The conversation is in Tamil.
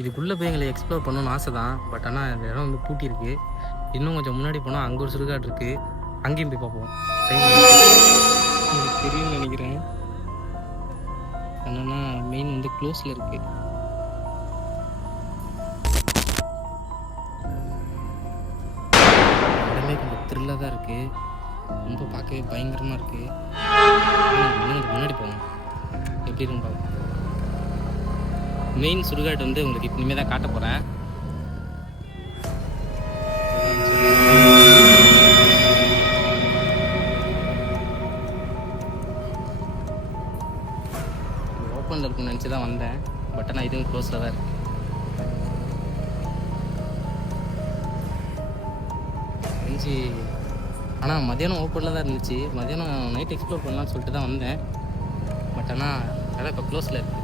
இதுக்குள்ளே போய் எங்களை எக்ஸ்ப்ளோர் பண்ணணும்னு ஆசை தான். பட் ஆனால் இந்த இடம் வந்து பூட்டியிருக்கு. இன்னும் கொஞ்சம் முன்னாடி போனால் அங்கே ஒரு சுடுகாடு இருக்குது. அங்கேயும் போய் பார்ப்போம். உங்களுக்கு தெரியும்னு நினைக்கிறேன். என்னன்னா மெயின் வந்து க்ளோஸில் இருக்குது. இடமே கொஞ்சம் த்ரில்லாக தான் இருக்குது. ரொம்ப பார்க்கவே பயங்கரமாக இருக்குது. இன்னும் முன்னாடி போவோம். எப்படி இருக்கும் பார்ப்போம். மெயின் சுடுகாடு வந்து உங்களுக்கு இப்போ இனிமேல் தான் காட்ட போகிறேன். ஓப்பனில் இருக்குன்னு நினச்சி தான் வந்தேன். பட் ஆனால் இதுவும் க்ளோஸில் தான் இருக்குது. தெரிஞ்சு ஆனால் மதியானம் ஓப்பனில் தான் இருந்துச்சு. மதியானம் நைட் எக்ஸ்ப்ளோர் பண்ணலான்னு சொல்லிட்டு தான் வந்தேன். பட் ஆனால் அதான் இப்போ க்ளோஸில் இருக்குது.